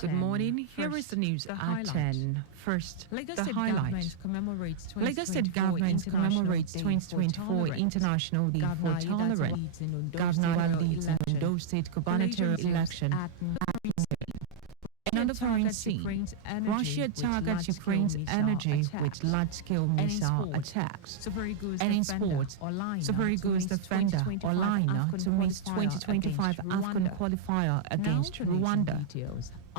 Good morning. Here is the news at 10. First, the highlight. Lagos State Government commemorates 2024 International Day for Tolerance. Governor leads in Ondo State gubernatorial election. And on the foreign scene, Russia targets Ukraine's energy with large-scale missile attacks. And in sports, Super Eagles defender Olaina to meet 2025 AFCON qualifier against Rwanda.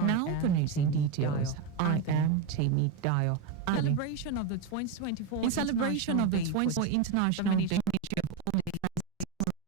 Now the news in details. I am Tammy Dayo. In celebration of the 2024 International Day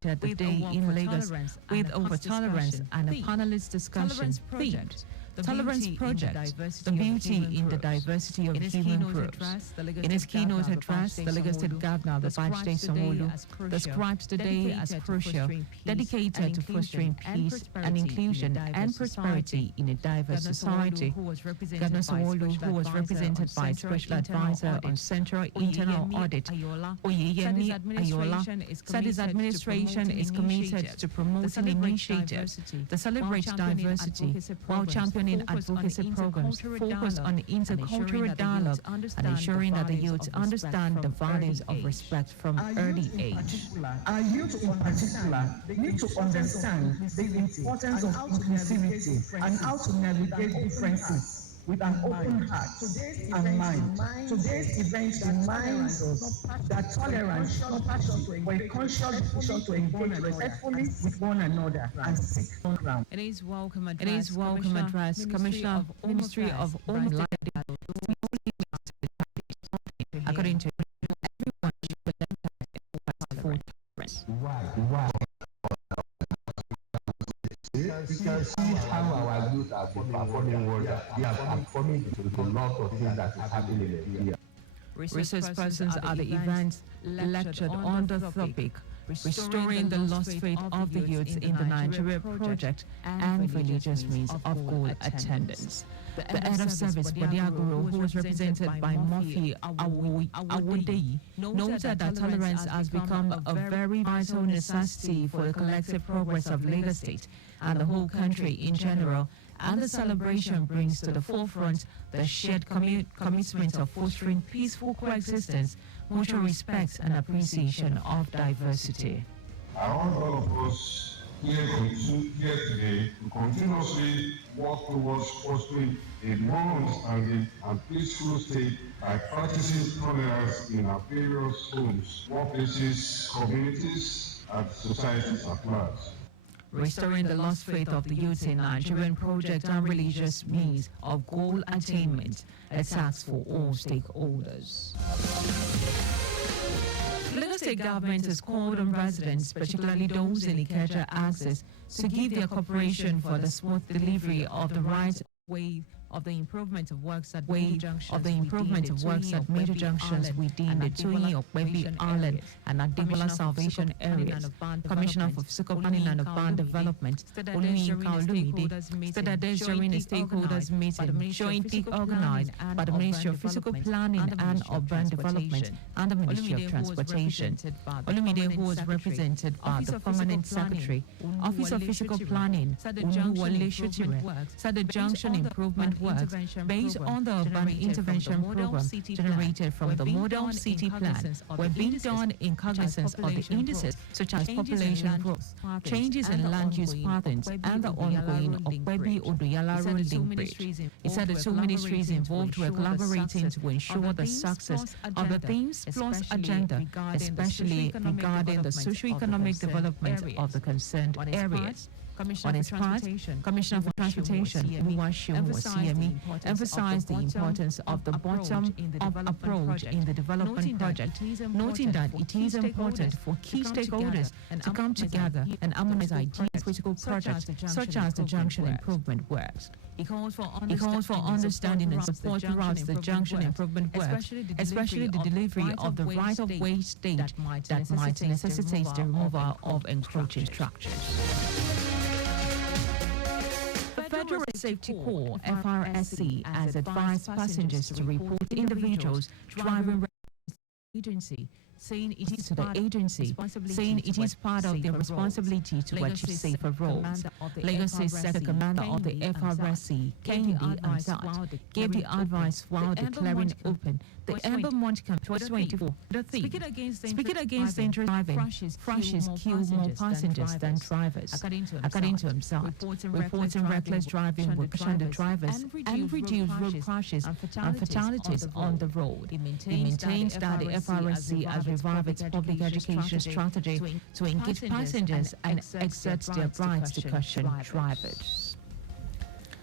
the day in Lagos with over tolerance and a panelist discussion themed Tolerance Project, the beauty in the diversity of human groups. In his keynote address, the Lagos State Governor, Babajide Sanwo-Olu, described the day as crucial, dedicated to fostering peace and inclusion and prosperity in a diverse society. Governor Sanwo-Olu, who was represented by Special Advisor on Central Internal Audit, Oyeyemi Ayola, said his administration is committed to promoting initiatives that celebrate diversity while championing advocacy programs focused on intercultural dialogue and ensuring that the youth understand the values of respect from early age. Our youth in particular need to understand the importance of inclusivity and how to navigate differences with an open heart and mind. Today's event reminds us that tolerance is not passion for a conscious decision to engage respectfully with one another and seek common ground. It is welcome address, Commissioner of Ministry of Home Affairs. According to everyone, for tolerance. We can see how our youth are performing well. They are performing to a lot of things that is happening in Nigeria. Resource persons at the event lectured on the topic Restoring the Lost Faith of the Youth in the Nigeria Project and Religious Means of Goal Attendance. The head of service, Bodiaguro, who was represented by Murphy Awodeyi, noted that tolerance has become a very vital necessity for the collective progress of Lagos State and the whole country in general, and the celebration brings to the forefront the shared commitment of fostering peaceful coexistence, mutual respect and appreciation of diversity. I want all of us here today to continuously work towards fostering a more understanding and peaceful state by practicing tolerance in our various homes, workplaces, communities, and societies at large. Restoring the lost faith of the youth in Nigerian project and religious means of goal attainment, a task for all stakeholders. Lagos State government has called on residents, particularly those in Ikeja access, to give their cooperation for the smooth delivery of the right way of the improvement of works at major junctions within the Toyin Okpebi Island and Adebola Salvation areas. Commissioner for Physical Planning and Urban Development, Oluyinka Olumide, said that there's during a stakeholders meeting jointly organized by the Ministry of Physical Planning and Urban Development and the Ministry of Transportation. Olumide, who was represented by the Permanent Secretary, Office of Physical Planning, Oluwole Shotire, said the junction improvement works based on the urban intervention program generated from the Model City Plan were being done in cognizance of the indices such as population growth, changes in land use patterns, and the ongoing Okpebi-Oduyala link bridge. He said the two ministries involved were collaborating to ensure the success of the Themes Plus agenda, especially regarding the socio-economic development of the concerned areas. On his part, Commissioner for Transportation, Oluwaseun Wasiyemi, emphasized the importance of the bottom-up approach in the development project, noting that it is important for key stakeholders to come together and harmonize ideas critical projects such as the junction improvement works. He calls for understanding and support throughout the junction improvement works, especially the delivery of the right-of-way state that might necessitate the removal of encroaching structures. Federal Road Safety Corps, FRSC, has advised passengers to report individuals driving agency saying it is to the agency, saying it is part of their responsibility to achieve safer roads. Lagos State Commander of the FRSC, Kehinde Hamzat, gave the advice while declaring open the Ember Month Camp 2024. Speaking against dangerous driving, crashes kill more passengers than drivers. According to himself, reporting reckless driving will caution the drivers and reduce road crashes and fatalities on the road. He maintains that the FRSC has revived its public education strategy to engage passengers and exert their rights to caution drivers.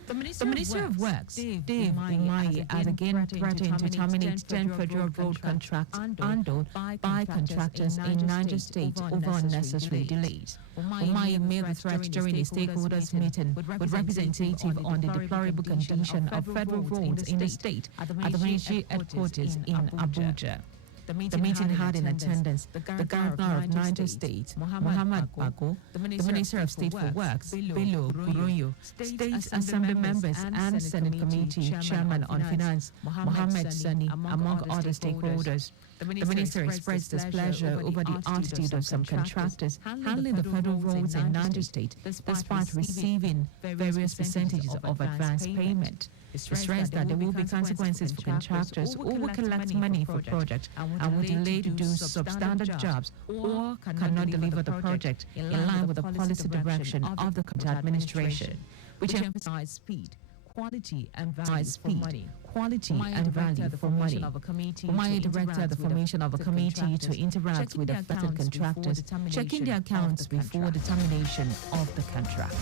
The Minister of Works, Dave Umahi, has again threatened to terminate 10 federal road contracts handled by contractors in Niger State over unnecessary delays. Umahi made the threat during a stakeholders meeting with representatives on the deplorable condition of federal roads in the state at the ministry headquarters in Abuja. The meeting had in attendance the Governor of Niger State, Muhammad Bago, the Minister of State for Works, Bello Kuroyo, State Assembly members and Senate Committee Chairman on Finance, Mohammed Sani, among other stakeholders. The minister expressed displeasure over the attitude of some contractors handling the federal roads in Niger State, despite receiving various percentages of advance payment. He stressed that there will be consequences for contractors who will collect money for projects and will delay to do substandard jobs or cannot deliver the project in line with the policy direction of the current administration, which emphasized speed, quality and value for money. Umahi directed the formation of a committee to interact with affected contractors, checking their accounts before the termination of the contract.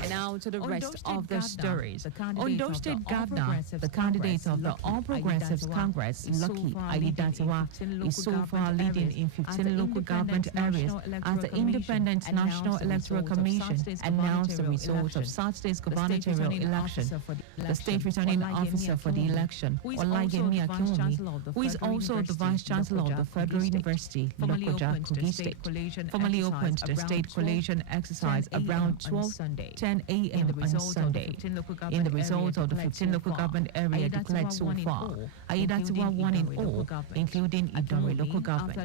And now to the rest of the stories. Ondo State Governor, the candidate of the All Progressives Congress, Lucky Aiyedatiwa, is so far leading in 15 local government areas as the Independent National Electoral Commission announced the results of Saturday's gubernatorial election. The state returning officer for the election, Olayemi Akinwumi, who is also the Vice Chancellor of the Federal University, Lokoja, Kogi State, formally opened the state collation exercise around 10 a.m. on Sunday. In the results of the 15 local government area declared so far, Aiyedatiwa won in all, including Idore local government.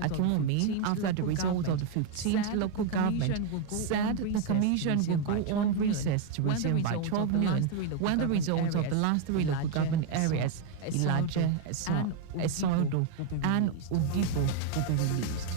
Akinwumi, after the results of the 15th local government, said the commission will go on recess to resume by 12 noon when the results of the last 3 local government areas, Ilaje, Esodo, and Udibo, will be released.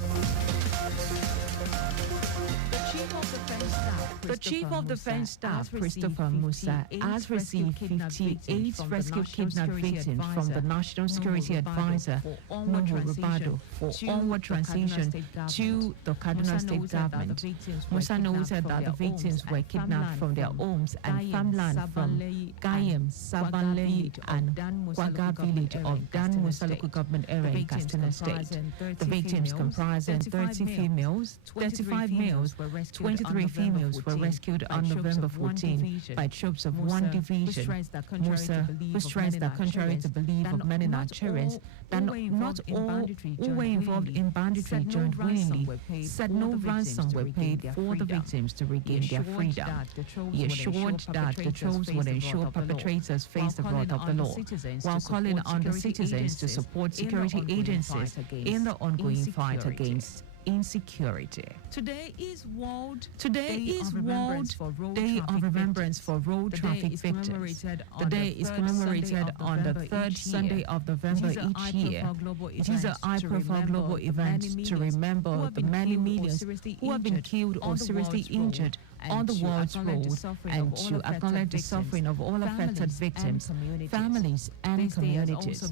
The Chief of Defense Staff, Christopher Musa, has received 58 rescue kidnapped victims from the National Security Advisor, Nuhu Rubado, for onward transition to the Kaduna State government. Musa noted that the victims were kidnapped from their homes and farmland from Gayem, Sabanlei, and Kwaga village of Dan Musa local government area in Katsina State. The victims comprising 30 females, 35 males, 23 females were rescued on November 14 by troops of one division. Musa, who stressed that contrary to belief of many Nigerians, that not all who were involved in banditry joined willingly, said no ransom were paid for the victims to regain their freedom. He assured that the troops would ensure perpetrators face the wrath of the law, while calling on the citizens to support security agencies in the ongoing fight against insecurity. Today is World Day of Remembrance for Road Traffic Victims. The day is commemorated on the 3rd Sunday of November each year. It is a high-profile global event to remember the many millions who have been killed or seriously injured on the world's road and to acknowledge the suffering of all affected victims, families, and communities.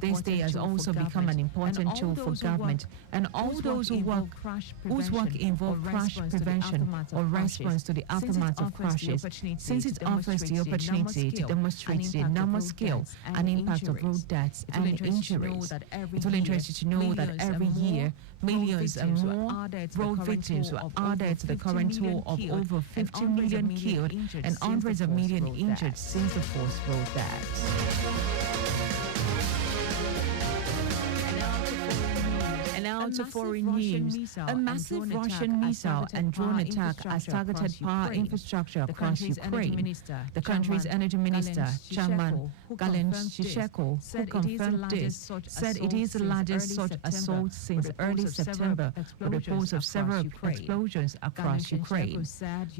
This day has also become an important tool for government and all those whose work involve crash prevention or response to the aftermath of crashes, since it offers the opportunity to demonstrate the enormous scale and impact of road deaths and injuries. It will interest you to know that every year, millions and more road victims were added to the current toll of over 50 million killed and hundreds of millions injured since the first road deaths. And now Now to foreign news. A massive Russian missile and drone attack has targeted power infrastructure across Ukraine. The country's energy minister, Chairman Galen Shisheko, who confirmed this, said it is the largest such assault since early September, with reports of several explosions across Ukraine.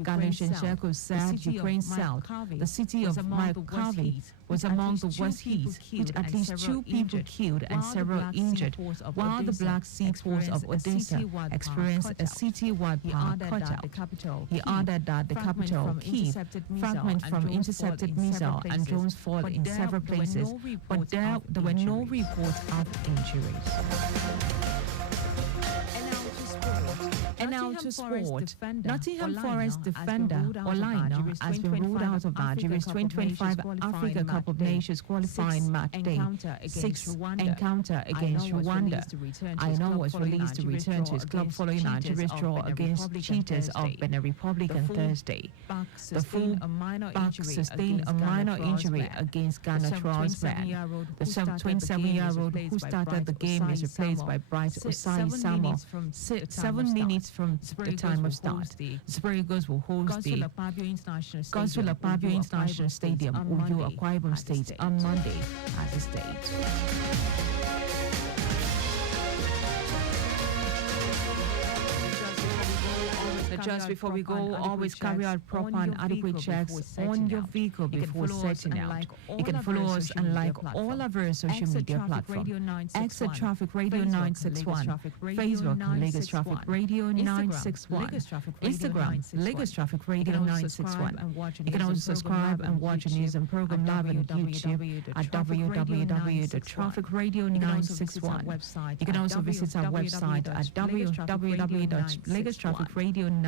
Galen Shisheko said Ukraine's south, the city of Mykolaiv, was among the worst hit, with at least 2 people killed and several injured, while the Black Sea port of Odessa experienced a citywide power cutout. He added that the capital, Kyiv, fragments from intercepted missile and drones fall in several places, but there were no reports of injuries. And now to sport. Nottingham Forest defender Olaina has been ruled out of Nigeria's 2025 Africa Cup of Nations qualifying match day 6 encounter against Rwanda. Aina was released to return to his club following Nigeria's draw against Cheetahs of Benin Republic on Thursday. The full-back sustained a minor injury against Ghana Transman. The 27-year-old who started the game is replaced by Bright Osai Samo. 7 minutes from the time of start. Super Eagles will host the Godswill Akpabio International Stadium, Uyo, Akwa Ibom State, on Monday at the stage. Just before we go, always carry out proper and adequate checks on your vehicle before setting out. You can follow us on like all of our social media platforms. Exit Traffic Radio 961, Facebook Lagos Traffic Radio 961, Instagram Lagos Traffic Radio 961. You can also subscribe and watch the news and program live on YouTube at www.trafficradio961. You can also visit our website at www.lagostraficradio961.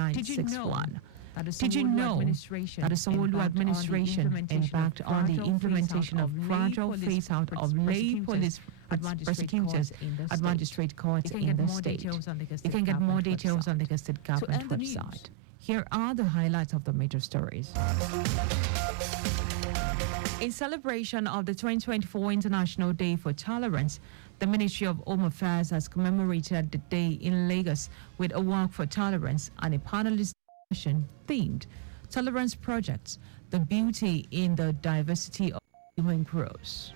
Did you know that the Sanwo-Olu administration embarked on the implementation of gradual phase-out of lay police prosecutors at magistrate courts in the state? You can get more details on the State Government website. Here are the highlights of the major stories. In celebration of the 2024 International Day for Tolerance, the Ministry of Home Affairs has commemorated the day in Lagos with a walk for tolerance and a panelist discussion themed Tolerance Projects, the Beauty in the Diversity of Human Growth.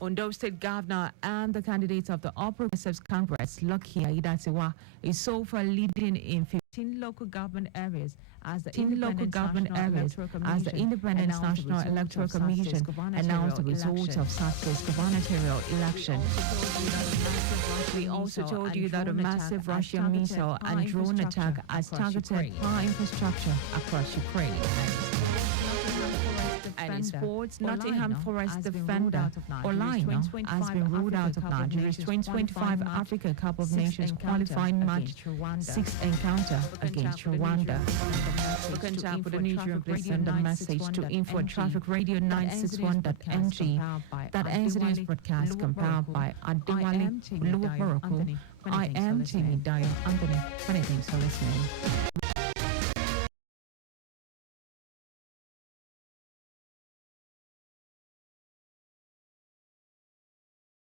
Ondo State Governor and the candidate of the All Progressives Congress, Lucky Aiyedatiwa, is so far leading in 15 local government areas as the Independent National Electoral Commission announced the results of Saturday's gubernatorial election. We also told you that a massive Russian missile and drone attack has targeted power infrastructure across Ukraine. And in sports, Nottingham Forest defender Olaina has been ruled out of Nigeria's 2025 Africa Cup of Nations qualifying match 6 encounter against Rwanda. You can tap with the newsroom, please send a message to info@trafficradio961.ng. That ends today's broadcast compiled by Adewale Oluwaboroku. I am Dayo Anthony. Many thanks for listening.